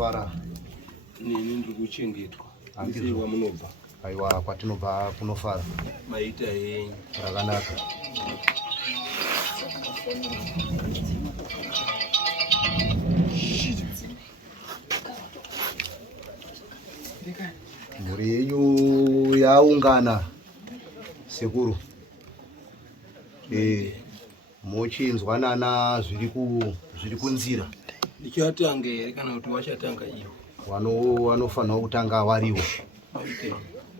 kunofara nini ndiri kuchengetwa andisiwa munobva aiwa kwatinobva kunofara maita henyu rakanaka mhuri yenyu yaungana sekuru mochinzwanana zviri kunzira ndichatanga here kana kuti wachatanga iwo wanofanirwa kutanga wariwo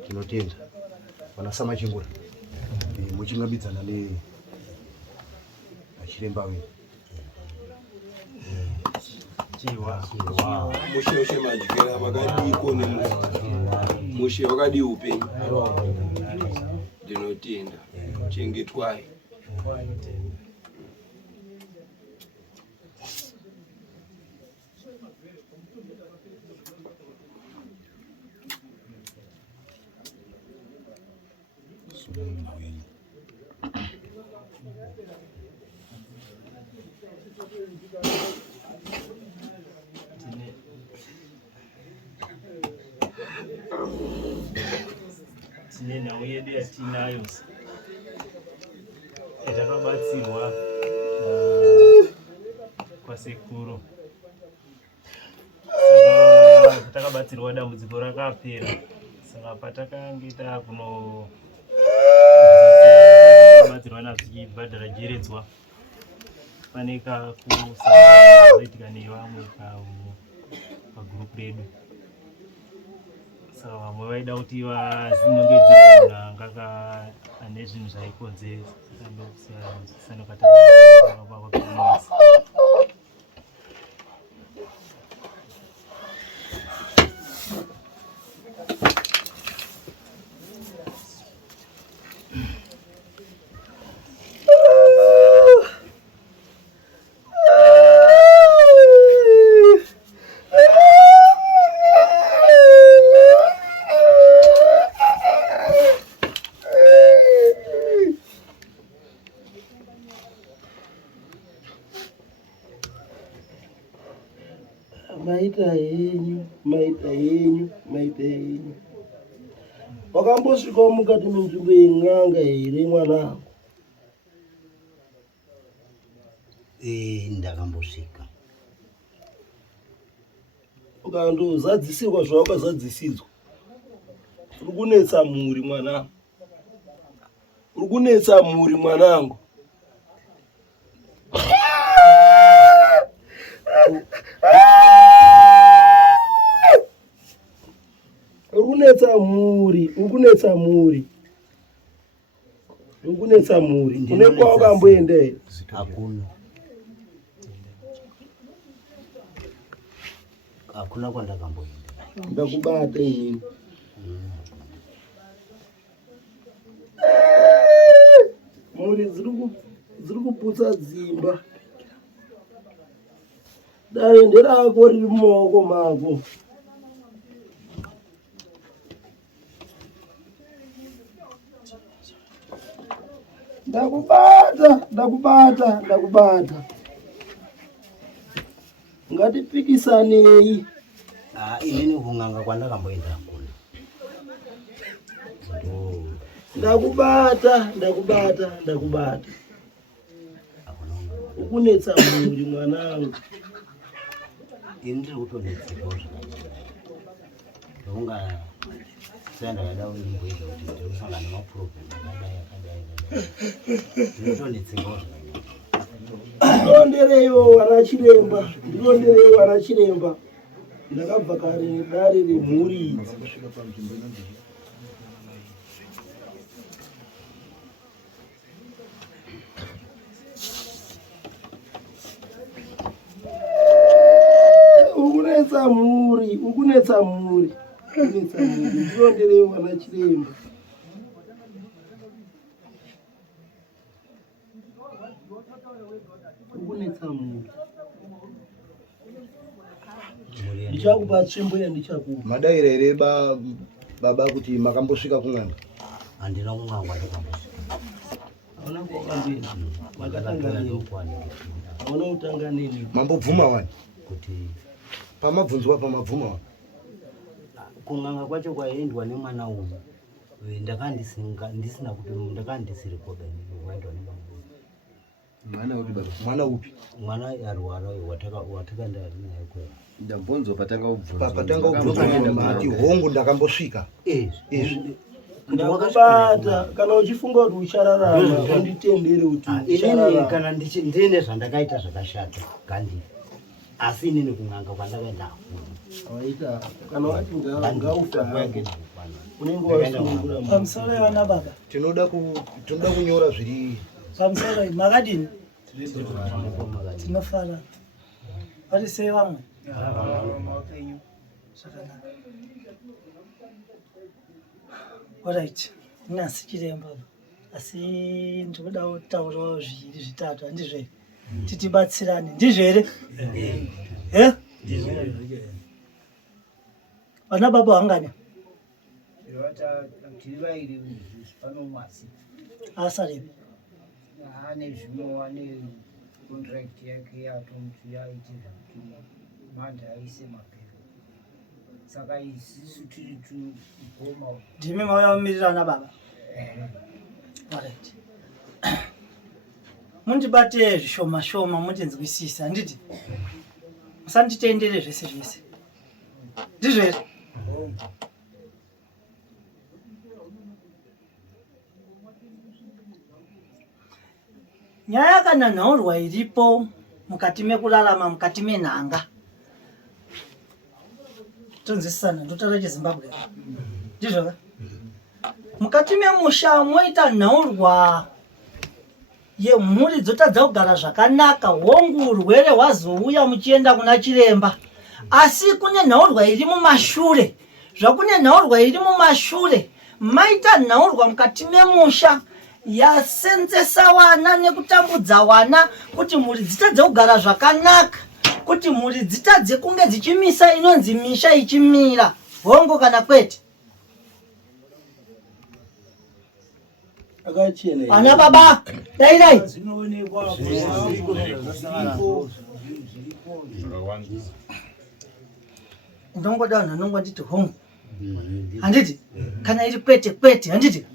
tinotenda vanasama chingura muchingabidzana achiremba wenyu mushe ushe madyera vakadiko mushe wakadi upenyu ndinotenda chengetwai tine nhau yedu yatinayo yatakabatsirwa kwasekuru. Saka takabatsirwa dambudziko rakapera, saka patakange takunobatsirwa nazvo tichibhadhara jeredzwa faneka kuzoitika nevamwe pagurupu redu. Saka vamwe vaida kuti vazinongedzere munhu anga ane zvinhu zvaikonzeresa ndokusanokataa. maita yenyu wakambosvikawo mukati menzvimbo yen'anga here mwanangu? Ndakambosvika. ukandozadzisirwa zvawakazadzisidzwa. uri kunetsa mhuri mwanangu, uri kunetsa mhuri mwanangu. Ukunetsa mhuri. Une kwawakamboenda here? Hakuna kwandakamboenda. Ndakubata inini. Mhuri dziri kuputsa dzimba. Dare nderako riri mumaoko mako. Ndakubata. Ngatipikisanei. Inini kung'anga kwandakamboenda hakuna. Ndakubata. Ukunetsa mhuri mwanangu. Ini ndiri kutonetsekawo zvakanyanya. Ndokunga sendakada uimboita kuti ndinosangana nemapurobhemu akadai. Ndinotonetsekawo zvakanyanya. Ndirondereiwo wana chiremba. Ndakabva kare nedare remhuri idzi. Ukunetsa mhuri. Ndirondereiwo wana chiremba. Ukunetsa mhuri. Ndichakupa tsvimbo yandichakupa. Madaira here baba kuti makambosvika kung'anga? Handina kung'angwa ndakambosvika. Hauna kukambiwa. Makatanga nini? Hauna kutanga nini? Mambobvuma wani? Kuti pamabvunzwa pamabvuma kung'anga kwacho kwaendwa nemwana uyu ndisina kuti ndakandisiri koda waendwa nemwana mwana upi mwana arwara watakanda naye kwa ndabvunzo patanga ubvunza mati hongu ndakambosvika ndakubata kana uchifunga kuti uchararama unditendere kuti inini kana ndine zvandakaita zvakashata kandi asi inini kung'anga kwandakaenda waita kana wati ngaufa unenge wasungura pamusoro yana baba tinoda kunyora zviri pamusoro makadini tinofara vari sei vamwe zvakanaka alright nyasi chiremba asi ndinoda kutaurawo zviviri zvitatu handizve titibatsirane ndizvere vana baba vangani asarebe ane zvimwe ane contract yake yatomti yaiti zvakini manda aise mapero saka isusu tiri tugoma ndimi mauyamumirirana baba alright mundibate zvishoma shoma mundinzwisisa handiti musanditendere zvese zvese ndizvere nyaya kana nhaurwa iripo mukati mekurarama mukati menhanga tonzwisisana ndotaura chezimbabwe ndizvo mukati memusha moita nhaurwa yemhuri dzotadza kugara zvakanaka hongu urwere hwazouya muchienda kuna chiremba asi kune nhaurwa iri mumashure zvakune nhaurwa iri mumashure maita nhaurwa mukati memusha yasenzesa wana nekutambudza wana kuti mhuri dzitadze kugara zvakanaka kuti mhuri dzitadze kunge dzichimisa inonzi misha ichimira hongo kana kwete ana baba dairai ndongoda vanhu vanongonditi hongo handiti kana iri kwete kwete handiti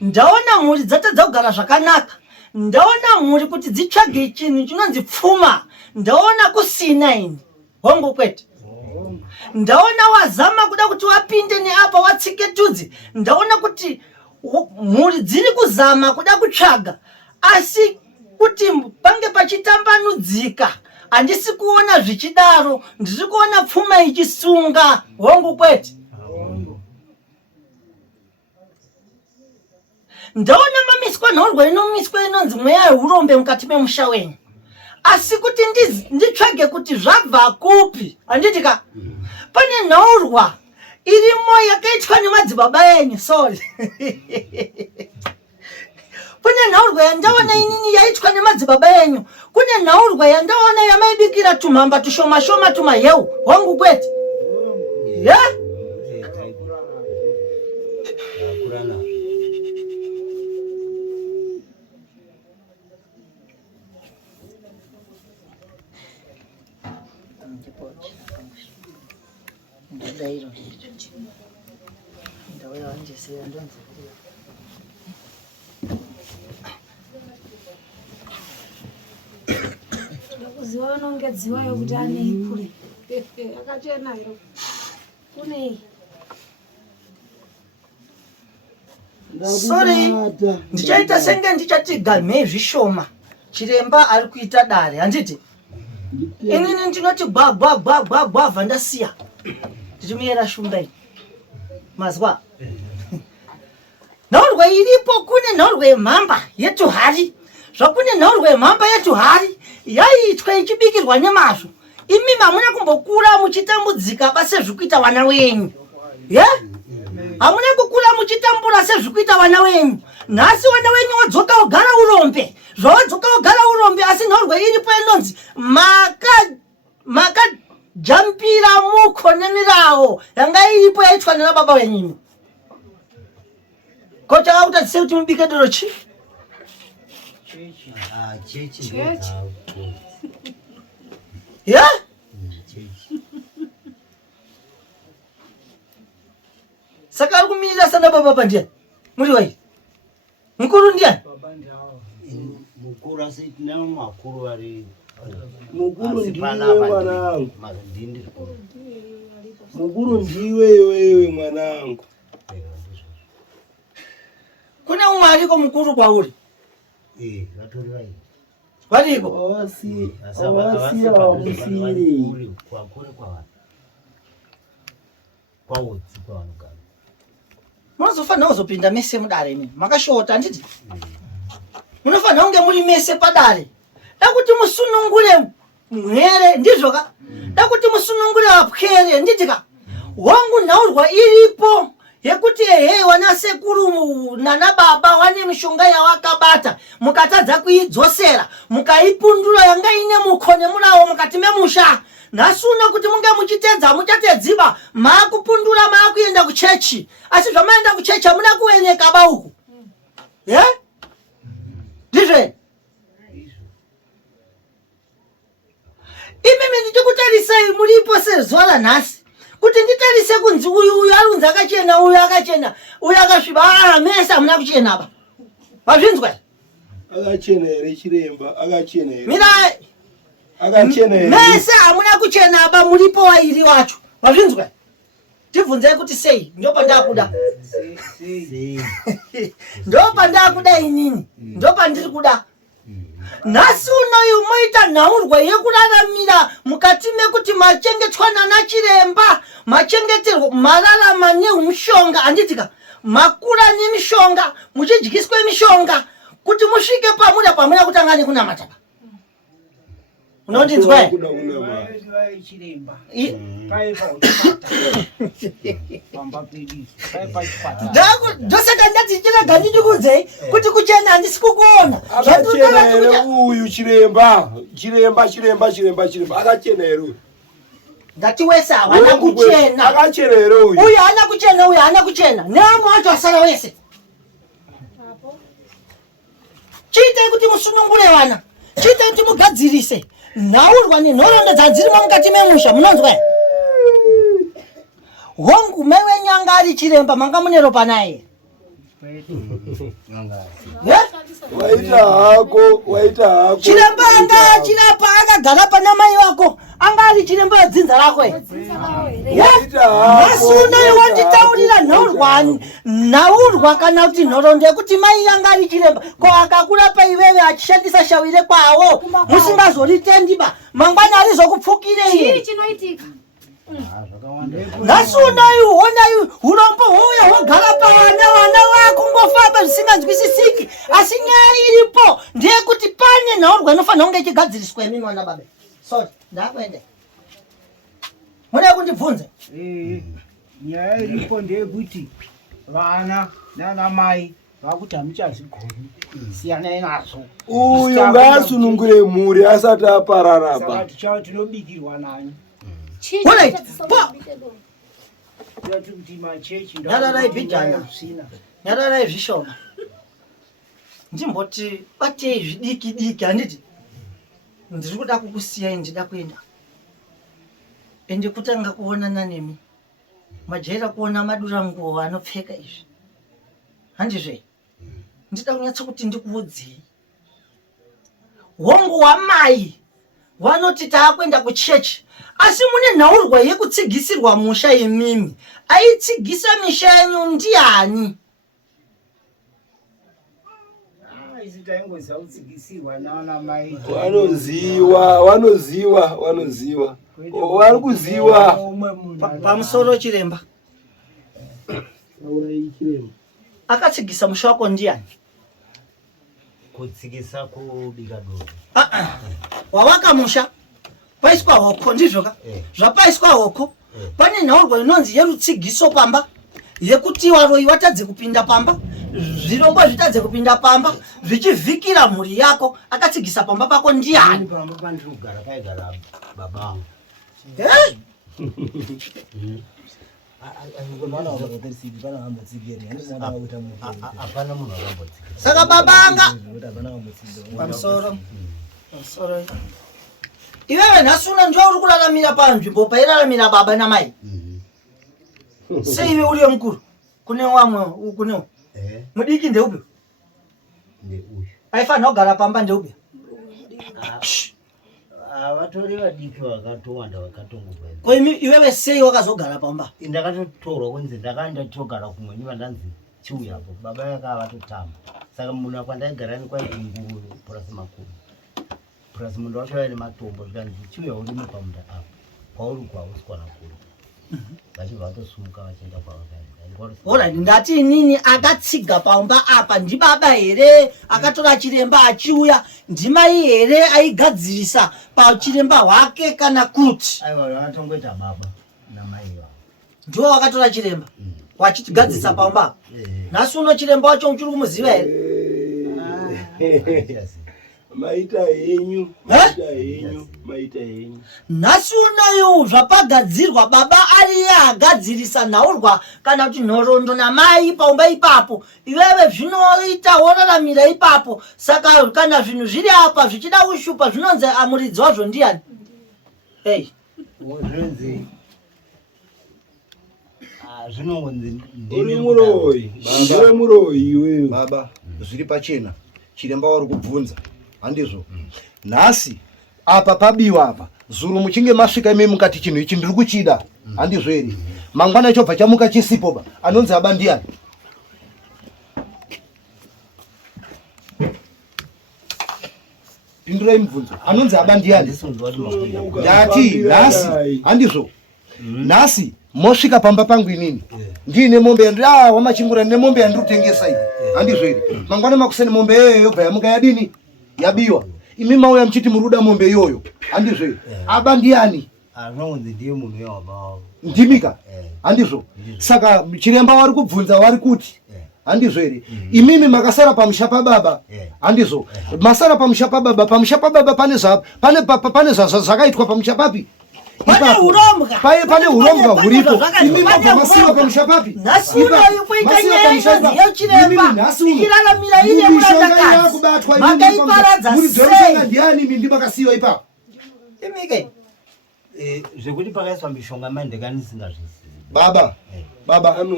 ndaona mhuri dzatadza kugara zvakanaka ndaona mhuri kuti dzitsvage chinhu chinonzi pfuma ndaona kusina ini hongo kwete ndaona wazama kuda kuti wapinde neapa watsike tudzi ndaona kuti mhuri dziri kuzama kuda kutsvaga asi kuti pange pachitambanudzika handisi kuona zvichidaro ndiri kuona pfuma ichisunga hongo kwete ndaona mamiswa nhaurwa inomiswa inonzi mweya yeurombe mukati memusha wenyu asi kuti nditsvage kuti zvabva kupi handitika pane nhaurwa irimo yakaitwa nemadzibaba enyu sorry kune nhaurwa yandaona inini yaitwa nemadzibaba enyu kune nhaurwa yandaona yamaibikira tumhamba tushoma shoma tumaheu hongu kwete ziwa nonge dziwayo kuti ane kule akachena iro kune sorry ndichaita senge ndichati gamhe zvishoma chiremba ari kuita dare handiti inini ndinoti gwagwagwagwagwavha ndasiya ndichimuyera shumbai mazwa nhaurwa iripo kune nhaurwa yemhamba yetuhari zvakune nhaurwa yemhamba yetuhari yaiitwa ichibikirwa nemazvo imi hamuna kumbokura muchitambudzika base zvikuita vana wenyu hamuna kukura muchitambura sezvikuita vana wenyu nhasi vana wenyu wadzoka ogara urombe zvawadzoka ogara urombe asi nhaurwa iripo inonzi makajampira muko nemirawo yanga iripo yaitwa nena baba wenyu kochakauta sei kuti mubike doro chi Saka ari kumirira sana baba ndiye. Muri wai. Mukuru ndiye. Mukuru asi na makuru ari Mukuru ndiwe mwanangu. Mukuru ndiwe wewe mwanangu. Kuna umwaliko mukuru kwa uri. Vatori vai. Variko. Awasi awasiri. Kwa kore kwa watu. Kwa utsi kwa wanugana. Munozofana uzopinda mese mudare imi. Makashota nditi. Munofana unge muri mese padare. Dakuti musunungule mwere ndizvo ka. Dakuti musunungule wapkere nditika. Wangu naurwa iripo. Yekuti wana sekuru nana baba wane mishonga ya wakabata mukatadza kuidzosera mukaipundura yanga ine mukone mulawo mukatime musha nasuna kuti munge muchitedza muchatedziba maakupundura maakuenda kuchechi asi zvamaenda kuchechi amuna kueneka bauku ndizve imimi ndichikutarisai mulipo sezuva ranhasi kuti nditarise kunzi uyu arunzi akachena uyu akachena uyu akasviba mese amuna kuchena ba wazvinzwa Akachena ere chiremba akachena ere. mirai Akachena ere. mese amuna kuchena ba mulipo wairi wacho wazvinzwa tibvunzai kuti sei ndopa ndakuda ndopa ndakuda inini ndopa ndiri kuda nhasi unoyu moita nhaurwa yekuraramira mukati mekuti machengetwana nachiremba machengeterwa mararama nemushonga handitika makura nemishonga muchidyiswe mishonga kuti musvike pamuna kutanga nekunamata unondinzwa chiremba ndosaka ndati chirega ndikudzei kuti kuchena handisi kukuona Akachena ere uyu chiremba akachena ere uyu. ndati wese havana kuchena Akachena ere uyu. uyu haana kuchena uyu haana kuchena neamwe wacho asara wese chiitai kuti musunungure vana chiitai kuti mugadzirise nhaurwa nenhoroondo dzadzirimo mukati memusha munonzwa hongu mewenyanga ari chiremba manga mune ropa naye Waita hako chiremba anga achirapa akagara pana mai vako anga ari chiremba adzinza rako nasunoyo wanditaurira nhaurwa kana kuti nhoroondo yekuti mai anga ari chiremba ko akakurapa iveve achishandisa shawire kwawo musingazoritendiba mangwana arizokupfukirei nasunoyu honayu urombo houya hogara pavana vana vako ngofamba zvisinganzwisisiki asi nyaya iripo ndeyekuti pane nhaurwa inofanira kunge ichigadziriswa imi mwana baba sorry ndakuende muda kundibvunza nyaya iripo ndeyekuti vana nana mai vakuti hamuchazvigoni siyanai nazvo uyu ngaasunungure mhuri asati aparara saka tichava tinobikirwa nanyi kuti machechi nyararai bhijana nyararai zvishoma ndimboti batei zvidiki diki handiti ndiri kuda kukusiyai ndida kuenda ende kutanga kuonana nemi majaira kuona madura nguo anopfeka izvi handizve ndida kunyatsa kuti ndikuudzei hongu wamai vanoti taakuenda kuchechi asi mune nhaurwa yekutsigisirwa musha yemimi aitsigisa misha yenyu ndiani isi taingoziva kutsigisirwa nana mai wanoziva vari kuziva pamusoro chiremba akatsigisa musha wako ndiani kutsigisa kubika doro wavaka musha paiswa hoko ndizvoka zvapaiswa hoko pane nhaurwa inonzi yerutsigiso pamba yekuti waroi watadze kupinda pamba zvirombo zvitadze kupinda pamba zvichivhikira mhuri yako akatsigisa pamba pako ndiani pamba pandiri kugara paigara babangu hapana munhu akambotsigira saka babanga pamusoro iveve nhasuna ndiwo uri kuraramira panzvimbo pairaramira baba namai seive uriyo mukuru kune wamwe kune mudiki ndeupi ndeuyu aifanira kugara pamba ndeupi vatori vadiki vakatowanda vakatongobva ko iwewe sei wakazogara pamba ndakatotorwa kunzi ndakaenda togara kumwe niva ndanzi chiuyapo baba yakava vatotama saka munhu kwandaigarani kwaiti nguru purasi makuru purasi munhu wacho aine matombo zvikanzi chiuya urime pamunda apo kwauri kwausikwana kuru vachibva vatosumuka vachienda kwavakaenda ndati inini akatsiga pamba apa ndibaba here akatora chiremba achiuya ndimai here aigadzirisa pachiremba hwake kana kuti aiwa vanatongoita baba namai vavo ndiwo wakatora chiremba wachitigadzirisa pamba nhasi uno chiremba wacho uchiri kumuziva here maita yenyu nhasi unoyu zvapagadzirwa baba ariye agadzirisa nhaurwa kana kuti nhorondo namai paumba ipapo iwewe zvinoita woraramira ipapo saka kana zvinhu zviri apa zvichida ushupa zvinonzi amuridzi wazvo ndiani zvinonzi zvinonzi uri muroyi ndiwe muroyi iwewe baba zviri pachena chiremba wari kubvunza handizvo nhasi apa pabiwa apa zuru muchinge masvika ime mukati chinhu ichi ndiri kuchida handizvo here mangwana chobva chamuka chisipo ba anonzi aba ndiani pindurai mubvunzo anonzi aba ndiani ndati nhasi handizvo nhasi mosvika pamba pangu inini ndiine mombe wamachingura nemombe yandiri kutengesa iyi handizvo here mangwana makuseni mombe iyoyo yobva yamuka yadini yabiwa imi mauya mchiti muruda mombe iyoyo handizvo here aba ndiani anonzi ndiye munhu wewabava ndimika handizvo saka chiremba wari kubvunza wari kuti handizvo here imimi makasara pamusha pababa handizvo masara pamusha pababa pane zvakaitwa pamusha papi pane urombwa pane urombwa huripo imimi masiwa pamusha papi nhasi unoyu kuita nyaya yechiremba ichiraramira ine muradakadzi makaiparadza sei ndiani imi ndimakasiwa ipapo imike zvekuti pakaiswa mishonga mandekanisingazivi baba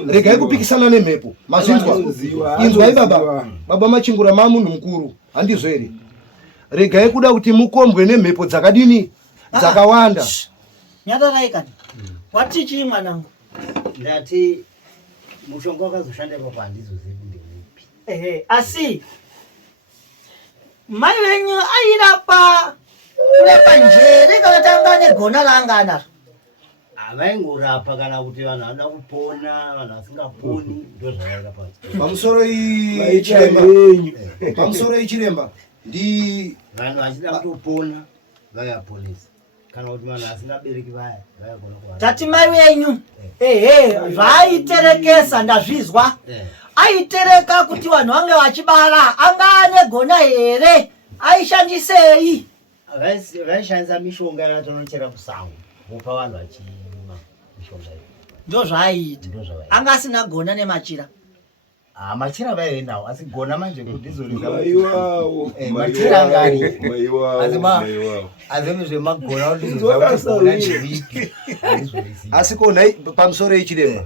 regai kupikisana nemhepo mazvinzwa inzwai baba machingura mamunhu mukuru handizvo here regai kuda kuti mukombwe nemhepo dzakadini dzakawanda nyadarai kani wati chii mwanangu ndati mushonga wakazoshanda ipapo handizozivi ndeupi asi mai venyu airapa njere kana tanga negona raanga anaro avaingorapa kana kuti vanhu vanoda kupona vanhu vasingaponi ndo zvavairapa pamusoro ichiremba ndi vanhu vachida kutopona vaivaponesa kana kuti vanhu vasingabereki vaya vaigona kuva tati mai venyu zvaaiterekesa ndazvizwa aitereka kuti vanhu vange vachibara anga ane gona here aishandisei vaishandisa mishonga yavatonochera kusango vopa vanhu vachima mishonga iyo ndo zvaaita anga asina gona nemachira machira vaivenawo asi gona manje maiwawo machira angari asi zvemagona asi konai pamusoro ichiremba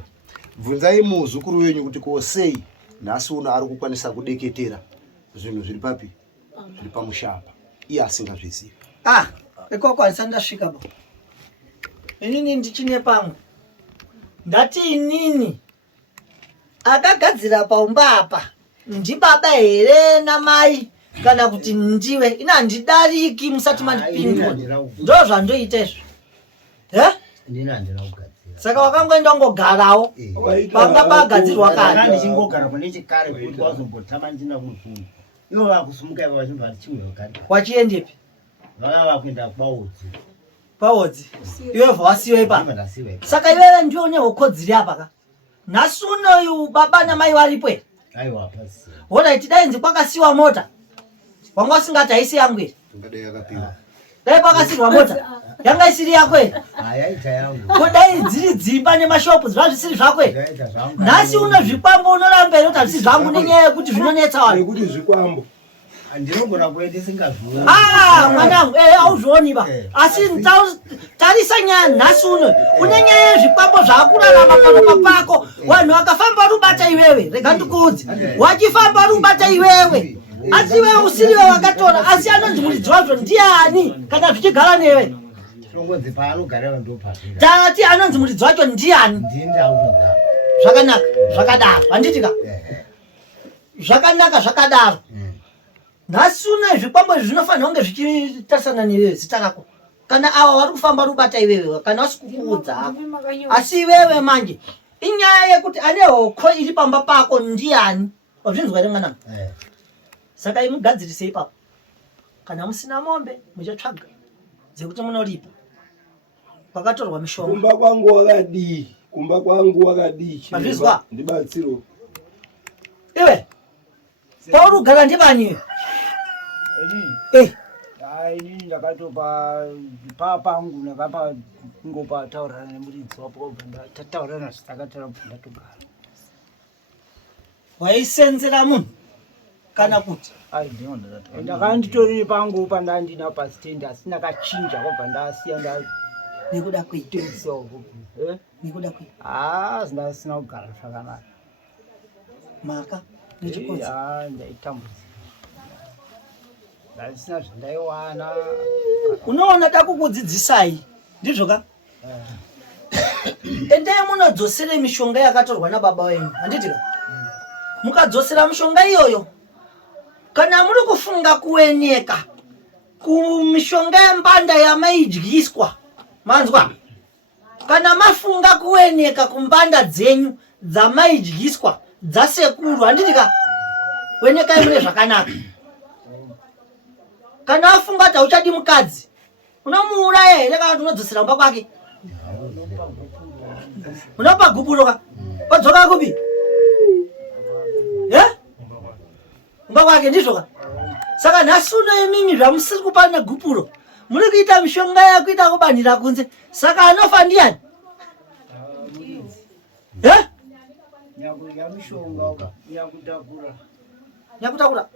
bvunzai muzukuru wenyu kuti kosei nhasi uno ari kukwanisa kudeketera zvinhu zviri papi zviri pamushapa iye asingazvizivi ikoko handisa ndasvika ba inini ndichine pamwe ndati inini akagadzira paumba apa ndibaba here namai kana kuti ndiwe ina handidariki musati mandipindwa ndo zvandoita izvo saka wakangoenda ngogarawo panga pagadzirwa kare ndichingogara kune chikare kuti wazombotama ndichina kumusungu ivo vakusumuka ivo vachibva vachiuya kare wachiendepi vakava kuenda paodzi iwevha wasiwa ipa saka iwewe ndiwo nehokodziri apa ka nhasi unoyu baba namai varipo here olright dainzi kwakasiwa mota wanga usingati haisi yangu here dai kwakasirwa mota yanga isiri yako here kodai dziri dzimba nemashopu zviva zvisiri zvako here nhasi uno zvikwambo unoramba here kuti hazvisi zvangu nenyaya yekuti zvinonetsa vanhu kuti zvikwambo Ndinogona kuenda singazvioni. Mwanangu, auzvioni ba. Asi tarisa nyaya nhasi uno. Une nyaya yezvikwambo zvakurarama pano pako. Vanhu vakafamba rubata iwewe. Rega ndikuudze. Wachifamba rubata iwewe. Asi iwewe usiriwe wakatora. Asi anonzi muridzi wazvo ndiani kana zvichigara newe. Shongodzi paanogara ndopatira. Tati anonzi muridzi wacho ndiani? Ndindaudza. Zvakanaka, zvakadaro. Handitika. Zvakanaka zvakadaro. Nhasi uno zvikwambo zvinofanira kunge zvichitarisana newewe zita rako. Kana ava vari kufamba rubata iwewe kana wasikukuudza hako. Asi iwewe manje inyaya yekuti ane hoko iri pamba pako ndiani? Wazvinzwa ere mwanangu? Saka imugadzirise ipapo. Kana musina mombe muchatsvaga dzekuti munoripa. Kwakatorwa mishonga. Kumba kwangu wakadi. Mazvizwa? Ndibatsiro. Iwe. Paurugara ndibani? Ini ndakatopa pangu nakapa ngopa taurana nemuridzi wapo tataurana zvitakatara ndatogara. Waisenzera munhu kana kuti? Ndakanditori pangu pandandina pasitendi asi ndakachinja kwabva ndasiya nekuda kuita nekuda kuita ndasina kugara zvakanaka. Maka nechikonza ndaitambudzika. Ndasina zvandaiwana. Unoona takukudzidzisai ndizvo ka? Endai munodzosere mishonga yakatorwa nababa wenyu handitika? Mukadzosera mishonga iyoyo kana muri kufunga kueneka kumishonga yembanda yamaidyiswa manzwa, kana mafunga kueneka kumbanda dzenyu dzamaidyiswa dzasekuru handitika? Wenekai mune zvakanaka. Kana afunga kuti hauchadi mukadzi unomuuraya here kana kuti unodzosera mumba kwake? Unopa gupuroka wadzoka kupi? Mumba kwake ndizvo ka? Saka nhasi uno imimi zvamusiri kupana gupuro muri kuita mishonga yakuita kubanhira kunze. Saka anofa ndiani? Mishonga yakutakura. Yakutakura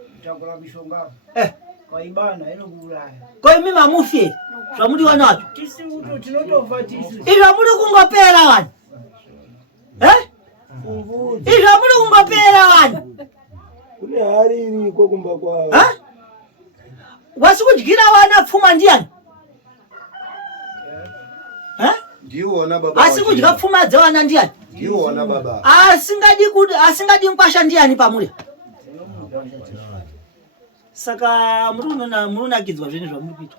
mishonga. Kaibana inokuuraya. Kwa imi mamufi zvamudiwa nacho. Tisi uto tinotofa tisi. Izvo muri kungopera vanhu. Izvo muri kungopera vanhu. Kune hari iriko kumba kwavo. Wasi kudyira wana pfuma ndiani? Ndiwona baba. Asi kudya pfuma dzewana ndiani? Ndiwona baba. Asingadi nkwasha ndiani pamuri? Saka murunakidzwa zvinhu zvamuri kuita.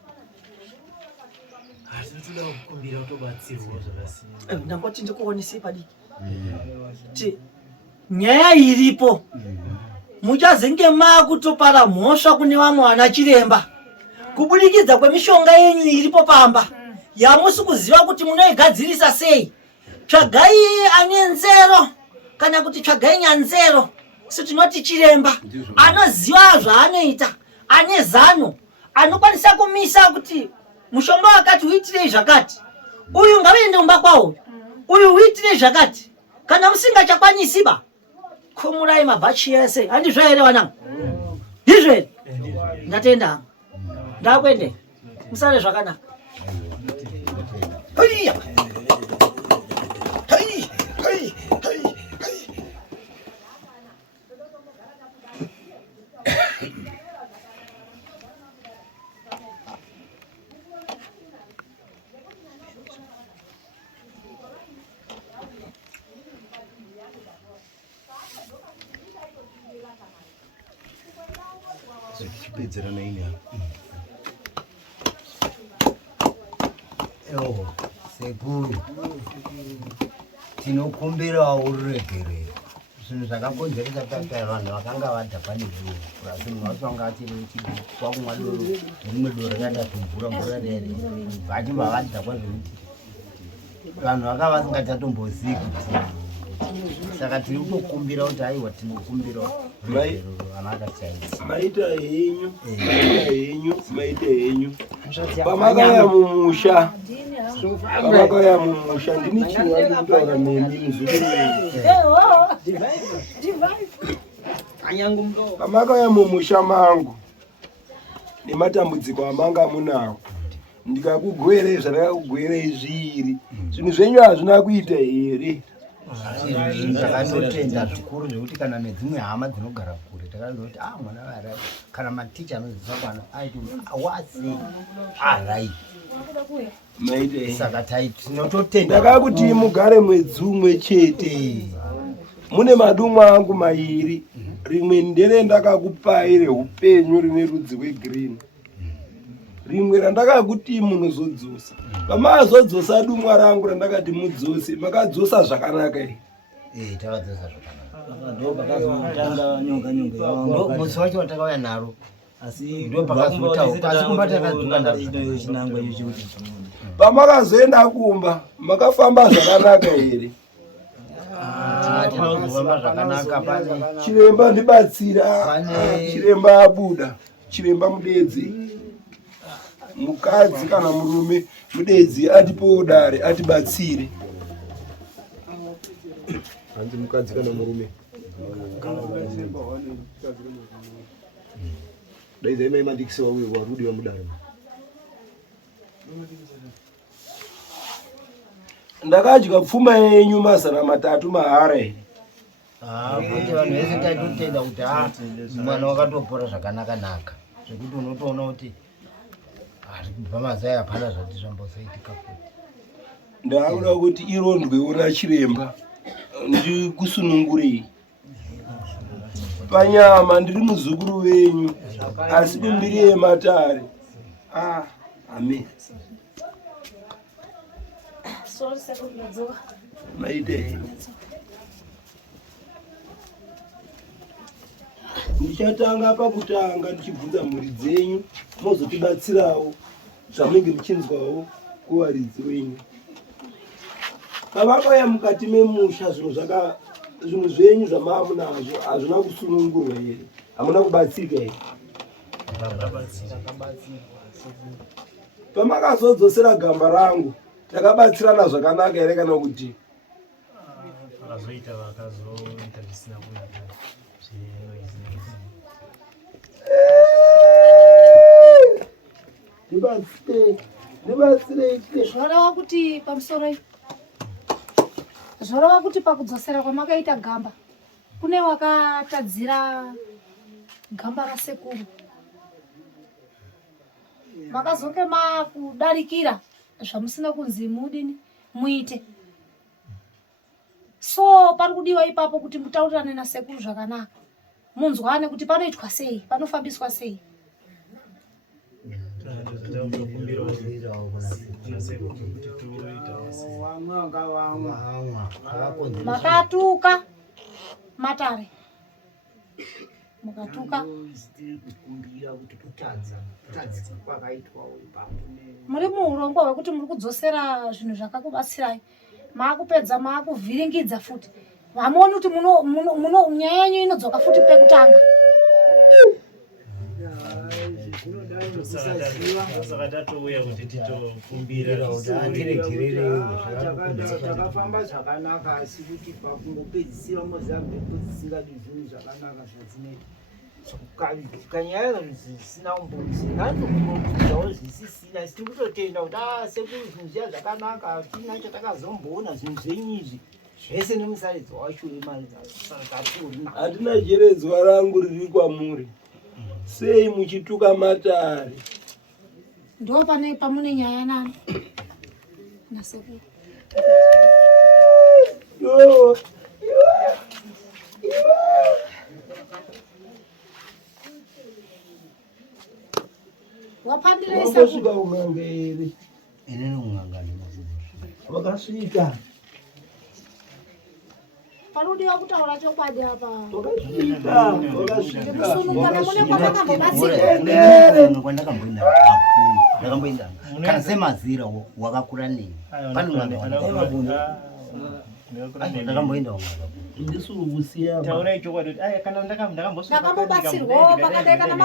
Asi tinoda kukumbira kutobatsirwa zvakasiyana. Ndangoti ndikuonese padiki. Nyaya iripo. Muchazenge makutopara mhosva kune vamwe vana chiremba kubudikidza kwemishonga yenyu iripo pamba yamusi kuziva kuti munoigadzirisa sei. Tsvagai ane nzero kana kuti tsvagai nyanzero setinoti chiremba anoziva zvaanoita, ane zano, anokwanisa kumisa kuti mushonga wakati uitirei zvakati, uyu ngavaende mumba kwawo, uyu uitirei zvakati. Kana musingachakwanisiba kumurai mabhachi yese. Handizvo here wanangu? Ndizvo here? Ndatenda ndakwende musare zvakanaka. Chipedzera naini hapo. Sekuru tinokumbira uregere zvinhu zvakakonzeresa kuti vanhu vakanga vadhakwa nezvinhu asi munhu wasanga achiri kwakumwa doro rimwe doro rakati mvura rere vachibva vadhakwa zvekuti vanhu vakava vasingachatombozii kuti. Saka tiri kutokumbira kuti aiwa tinokumbira anaka chaisi maita henyu pamakaya mumusha ndini chinhu andikutaura nemi pamakaya mumusha mangu nematambudziko amanga munawo. Ndikakugwerei zvandakakugwerei zviri, zvinhu zvenyu hazvina kuita here? Takatotenda zvikuru zvekuti kana nedzimwe hama dzinogara kure takazoti mwana warai kana maticha anodzidzisa mwana aiti awasi arai Maite saka tinototenda ndakakuti mugare mwedzi umwe chete. Mune madumwe angu mairi, rimwe ndere ndakakupai reupenyu rine rudzi rwegirini, rimwe randakakuti munozodzosa. Pamazodzosa dumwa rangu randakati mudzose, makadzosa zvakanaka here? Takadzosa zvakanaka. Musi wacho watakauya naro ndo pakazotauka asi kumba takadzoka chinangwa ichi kuti pamakazoenda kumba makafamba zvakanaka here? Chiremba ndibatsira, chiremba abuda, chiremba mudedzi, mukadzi kana murume mudedzi atipowo dare atibatsire. Hanzi mukadzi kana murume dai mai mandikisiwa wewe warudi wa mudare. Ndakadya pfuma yenyu mazana 3 mahara here? kuti vanhu vese taitotenda kuti mwana wakatopora zvakanaka zvekuti unotoona kuti kubva mazai hapana zvati zvambosaitika kuti ndakuda kuti irondwewo nachiremba ndikusunungurei panyama. Ndiri muzukuru wenyu asi kumbiri yematare. Amen. Maite ndichatanga pakutanga ndichibvunza mhuri dzenyu mozotibatsirawo zvamunenge muchinzwawo kuvaridzi wenyu. Pavakauya mukati memusha zvinhu zvenyu zvamamunazvo hazvina kusunungurwa here? Hamuna kubatsirika here? Pamakazodzosera gamba rangu takabatsirana zvakanaka here kana kuti? Vakazoita vakazoita zvisina kunaka. Ndibatsirei. Zvoreva kuti pamusoro iyi, zvoreva kuti pakudzosera kwamakaita gamba kune wakatadzira gamba rasekuru, makazoke makudarikira zvamusina kunzi mudini muite. So pari kudiwa ipapo kuti mutaurirane nasekuru zvakanaka, munzwane kuti panoitwa sei, panofambiswa sei. Makatuka matare mukatuka muri muurongwa hwekuti muri kudzosera zvinhu zvakakubatsirai, maakupedza maakuvhiringidza futi. Vamoni kuti nyaya yenyu inodzoka futi pekutanga. Saka tatouya kuti titokumbira takafamba zvakanaka asi kuti pakungopedzisira mozambepo dzisingadi zvinhu zvakanaka zvadzinoita kanyaya zvisina umbonzi nandokumbobvunzawo zvisisina isi tiri kutotenda kuti sekuru zvinhu zviya zvakanaka hatina chatakazomboona zvinhu zvenyu izvi zvese nemusaridzi wacho wemari sakatori hatina jeredzwa rangu riri kwamuri. Sei muchituka matare? Ndo pane pamune nyaya nani nasekuru. Wapandira isaka unganga here? inene unganga wakasvika parudiwa kutaura chokwadi apa. ndakamboenda kana semazira wakakura nei pane ndakamboenda taurai chokwadi kana ndakambobatsirwawo pakadai kana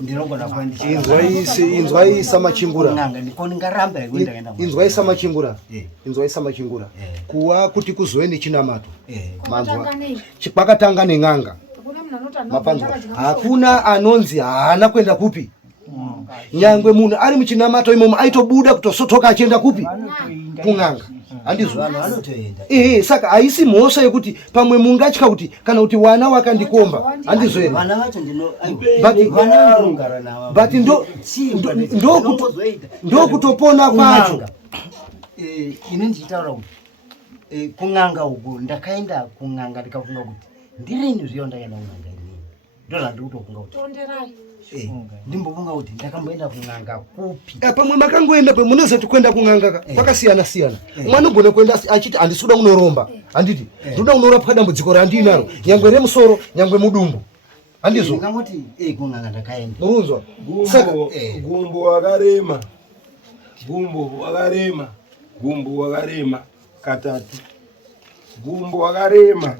ndinogona kuva inzwaisa machimbura, ndingaramba inzwaisa machimbura, inzwaisa machimbura kuwa kuti kuzowe nechinamato. Kwakatanga neng'anga mapanzo hakuna anonzi haana kwenda kupi nyangwe munhu ari muchinamato imomo aitobuda kutosotoka achienda kupi kung'anga handizvo saka haisi mhosva yekuti pamwe mungatya kuti kana kuti wana wakandikomba handizvo here but ndokutopona kwacho ini ndichitaura kuti kung'anga uku ndakaenda kung'anga ndikafunga kuti ndirini zviyo ndakaenda kung'anga inini ndozvandikutofunga kuti ndimbofunga kuti ndakamboenda kung'anga kupi pamwe makangoenda munozoti kwenda kung'anga kwakasiyana siyana mwana ugone kuenda achiti handisi kuda kunoromba handiti ndoda kunorapwa dambudziko randinaro nyangwe remusoro nyangwe mudumbu handizvo ngangoti kung'anga ndakaenda murunzwa gumbo wakarema gumbo wakarema katatu gumbo wakarema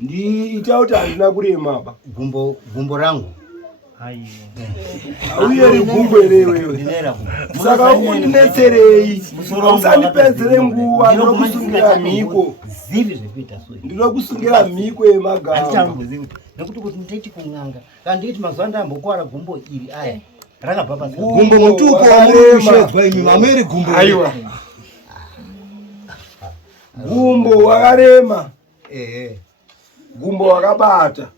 ndiita kuti handina kurema ba gumbo rangu auyeri gumbo erewewe saka undinetserei usandipedzere nguva ndinokusungira mhiko yemagamba nekuti kuti nditi kung'anga kana nditi mazuva ndambokuwara gumbo iri aya rakabva gumbo mutuko wamushedzwa imi mamweri gumbo aiwa gumbo wakarema gumbo wakabata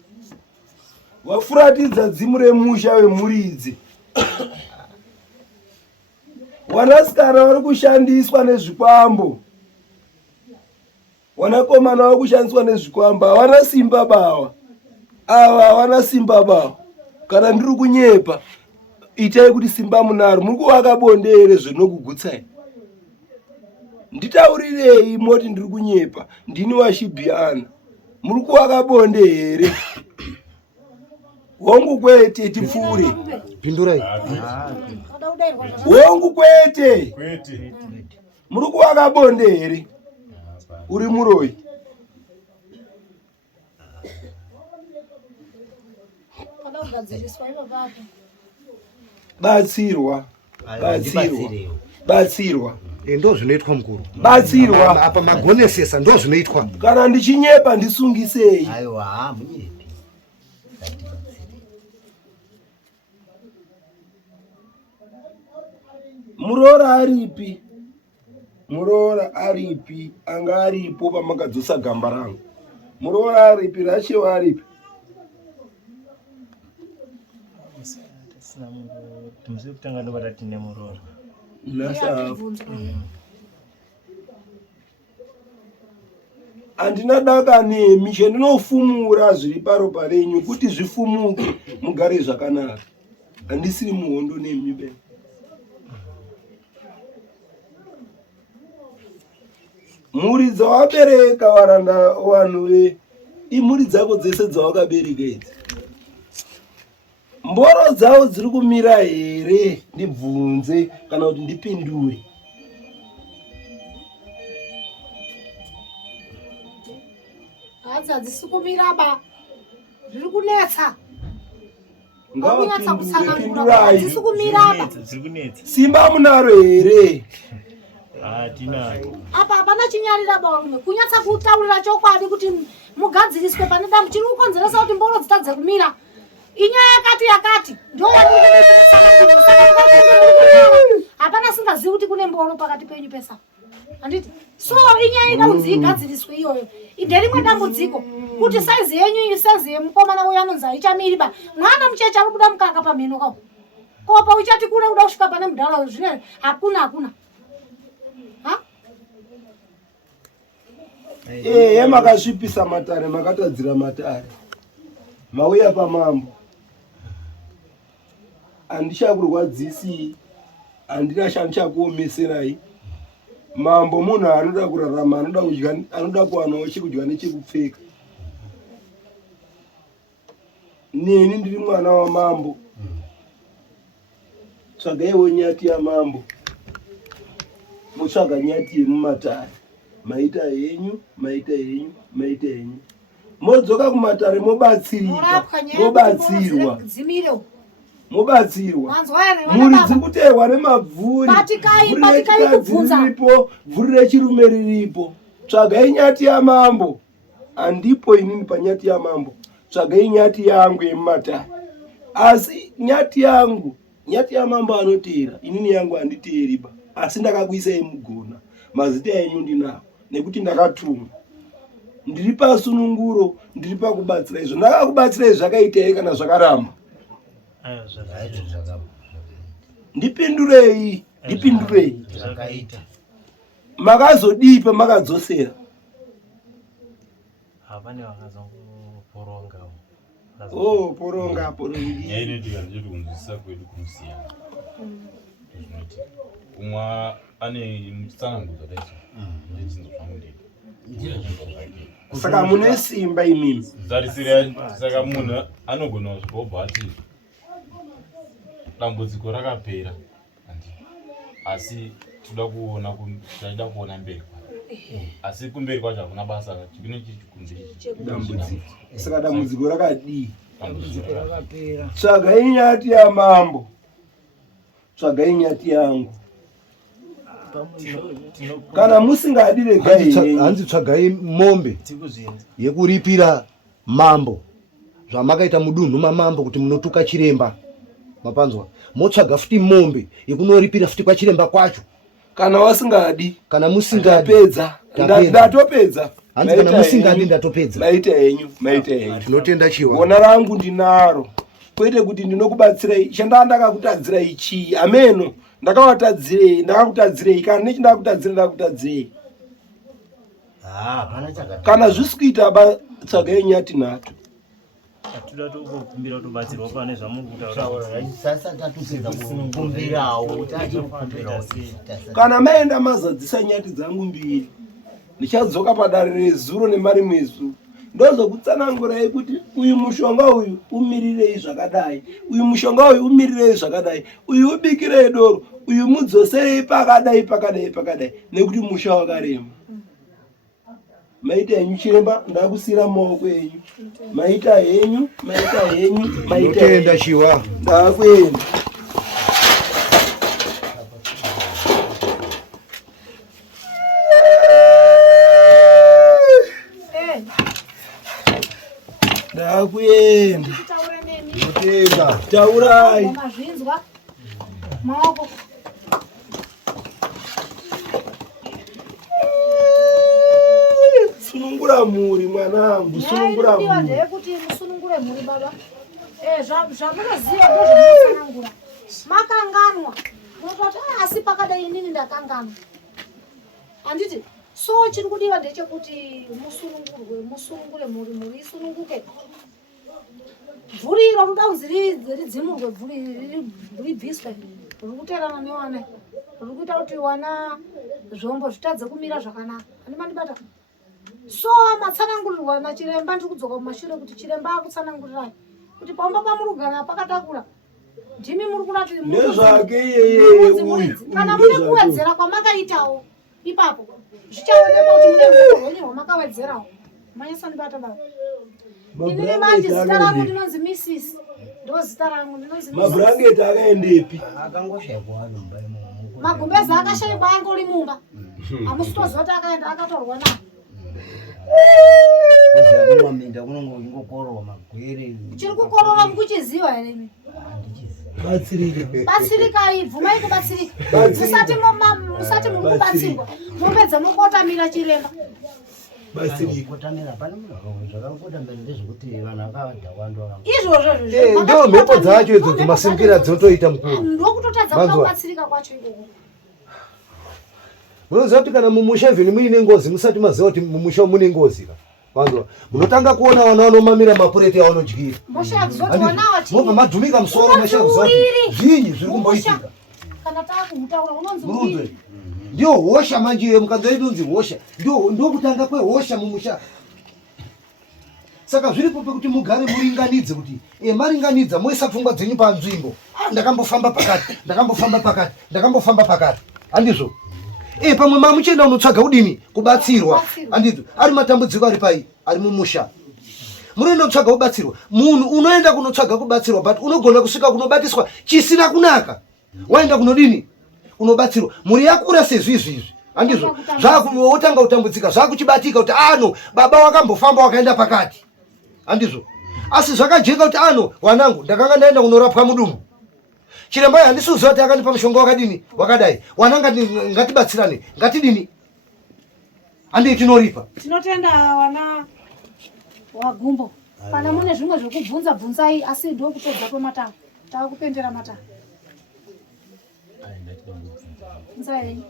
wafuratidza dzimu remusha wemuridzi wanasikana vari kushandiswa nezvikwambo wanakomana vari kushandiswa nezvikwambo havana simba bawa ava havana simba bawa kana ndiri kunyepa itai kuti simba munaro muri kuvaka bonde here zvinokugutsai nditaurirei moti ndiri kunyepa ndini washibhiana muri kuvaka bonde here hongu kwete tipfuure pindurai hongu kwete muri kuvaka bonde here uri muroi batsirwa ndo zvinoitwa mukuru batsirwa apa magonesesa ndo zvinoitwa kana ndichinyepa ndisungisei aiwa munyepi muroora aripi anga aripo pamakadzosa gamba rangu muroora aripi rachewa aripi timusi kutanga ndobata tine muroora handina daka nemi chendinofumura zviri paropa renyu kuti zvifumuke mugare zvakanaka handisiri muhondo nemi be mhuri dzawabereka varanda vanhu imhuri dzako dzese dzawakabereka idzi mboro dzavo dziri kumira here ndibvunze kana kuti ndipindure hadzi hadzisi kumira ba zviri kunetsa ngapindurai kumira ba simba munaro here apa hapana chinyarira barume kunyatsa kutaurira chokwadi kuti mugadziriswe pane dambu chiri kukonzeresa kuti mboro dzitadze kumira inyaya yakati ndo hapana singazivi kuti kune mboro pakati penyu pesa handiti so inyaya ida kunzi igadziriswe iyoyo iderimwe dambudziko kuti saizi yenyu saizi yemukomana uyo anonzi haichamiri ba mwana mucheche ari kuda mukaka pamhino kao kopa uchati kure uda kusvika pane mudhara zvine hakuna makasvipisa matare makatadzira matare mauya pamambo handichakurwadzisi handina chandichakuomeserai mambo munhu anoda kurarama anoda kuwanawo chekudya nechekupfeka neni ndiri mwana wamambo tsvagaiwo nyati yamambo motsvaga nyati yemumatare maita henyu modzoka kumatare mobatsirwa mhuri dziri kuteerwa nemabvuri vhuri rechirume riripo tsvagai nyati yamambo andipo inini panyati ya mambo. Tsvagai nyati yangu yemumatare. Asi nyati ya mambo anoteera, inini yangu handiteeriba. Asi ndakakuisai mugona. Mazita enyu ndinawo nekuti ndakatumwa. Ndiri pasununguro, ndiri pakubatsira izvo. Ndakakubatsirai zvakaitai kana zvakaramba? Ndipindurei. Zvakaita. Makazodipa makadzosera. Hapana vakazongoporonga. Oh, poronga. Yaine ndikati kunzisa kwedu kumusiyana. Umwa ane mutsanangudzo dacho. Ndichinzo famundira. Saka mune simba imimi. Zarisira saka munhu anogona kuzvibobva ati dambudziko rakapera. Asi tinoda kuona mberi kwacho. Asi kumberi kwacho hakuna basa chikune Dambudziko. Saka dambudziko rakadii? Tsvagai nyati ya mambo. Tsvagai nyati yangu. Kana musingadi regai hanzi tsvagai mombe yekuripira mambo zvamakaita mudunhu mamambo kuti munotuka chiremba. Mapanzwa motsvaga futi mombe yekunoripira futi kwa chiremba kwacho. Kana wasingadi, kana musingadi ndatopedza. Hanzi kana musingadi ndatopedza. Maita henyu. Tinotenda chiwa. Bona rangu ndinaro. Kwete kuti ndinokubatsirai chandandakakutadzira ichi. Ameno. Ndakakutadzirei kana ndakutadzirei. Pana chakati. Kana zvisikuita tsvagai nyati nato. Atuda kukumbira kubatsirwa pane zvamuri kutaura. Sasa tatupedza kukumbirawo. Kana maenda mazadzisa nyati dzangu mbiri, ndichadzoka padare rezuro nemari mwezu. Ndozokutsanangurai kuti uyu mushonga uyu umirirei zvakadai, uyu mushonga uyu umirirei zvakadai, uyu ubikirei doro, uyu mudzoserei pakadai. Nekuti musha wakarema. Maita henyu chiremba, ndakusira maoko enyu. Maita henyu. Tinotenda chiwa. Ndakwenda. Ndakwenda. Taurai. Mazvinzwa. Maoko. Sunungura muri mwanangu, sunungura muri. Ndiye kuti musunungure muri baba. Zvamunoziva ndozvamunosanangura. Makanganwa. Ndototi asi pakadai inini ndakanganwa. Anditi so chiri kudiwa ndechekuti musunungure muri isununguke. Vhuri roda dzimurwe vhuri bviswe. Rikuterana newana. Rikuita kuti wana zvombo zvitadze kumira zvakanaka. Ani mandibata. So matsanangurirwa na chiremba ndiri kudzoka kumashure kuti chiremba akutsanangurirai kuti pamba pamurugana pakatakura ndimi muri kurati nezvake yeye kana mune kuwedzera kwamakaitawo ipapo zvichaonekwa kuti mune muronyi rwamakawedzerawo manyasandibata baba inini manje zita rangu ndinonzi Mrs. ndo zita rangu ndinonzi mabrangeti akaendepi akangoshaikwa numba magumbeza akashaikwa angori mumba amusitozoti akaenda akatorwa na kuzakumaminda kunongokorwa magwere chiri kukorora mukuchiziva here imi batsirika ibvumai kubatsirika musati muri kubatsirwa mopedza mokotamira chiremba kotamira pane zvakakotamira ndezvekuti vanhu vakavadhawandwa izvozvo ndio mhepo dzacho idzo dzimasimbira dzinotoita mukuru ndokutotadza kuda kubatsirika kwacho ikoko. Munoziva kuti kana mumusha vhini muine ngozi musati maziva kuti mumusha mune ngozi ka. Vanzwa munotange kuona vana vanomamira mapureti avanodyira. Mobva madhumika musoro mashakuziva kuti zvinyi zviri kumboitika. Kana taakutaura unonzi ndio hosha manje mukanzwa inonzi hosha ndio kutanga kwehosha mumusha. Saka zviripo pekuti mugare muringanidze kuti maringanidza moisa pfungwa dzenyu panzvimbo. Ndakambofamba pakati handizvo. Pamwe mamuchenda unotsvaga kudini kubatsirwa handizvo. Ari matambudziko ari pai ari mumusha. Munoenda kutsvaga kubatsirwa. Munhu unoenda kunotsvaga kubatsirwa but unogona kusvika kunobatiswa chisina kunaka. Waenda kunodini? Unobatsirwa. Muri yakura sezvizvi. Andizvo otanga kutambudzika zvakuchibatika kuti ano baba wakambofamba wakaenda pakati. Andizvo asi zvakajeka kuti ano wanangu ndakanga ndaenda kunorapwa mudumbu. Chiremba handisuziva kuti akandipa mushonga wakadini wakadai. Wananga ngatibatsirane ngatidini. Andi tinoripa. Tinotenda wana wagumbo. Kana mune zvimwe zvekubvunza bvunzai asi ndo kutodza kwematanga. Takupendera matanga. Nzai.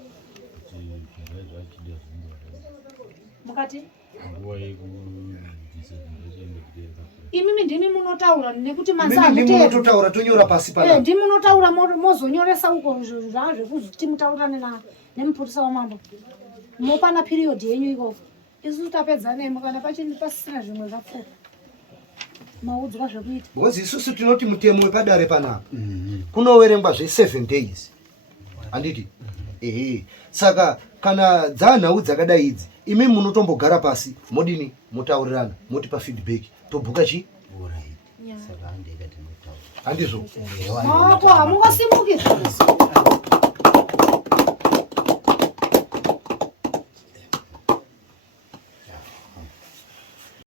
Mukati? Imimi ndimi munotaura nekuti manza amuteri. Ndimi munotaura tonyora pasi pana. Ndimi munotaura mozonyoresa uko zvekuti mutaurane nemupurisa wamambo. Mopana period yenyu iko. Isu tapedza nemo kana pachini pasina zvimwe zvapfuura. Maudzwa zvekuita. Because isusu tinoti mutemo wepadare panapa. Kunoverengwa 7 days. Anditi? Saka kana dzanhau dzakadai idzi, imi munotombogara pasi, modini, motaurirana, motipa feedback. Tobhuka chi? Saka ndega tinotaura. Andizvo. Maoko hamungasimuki.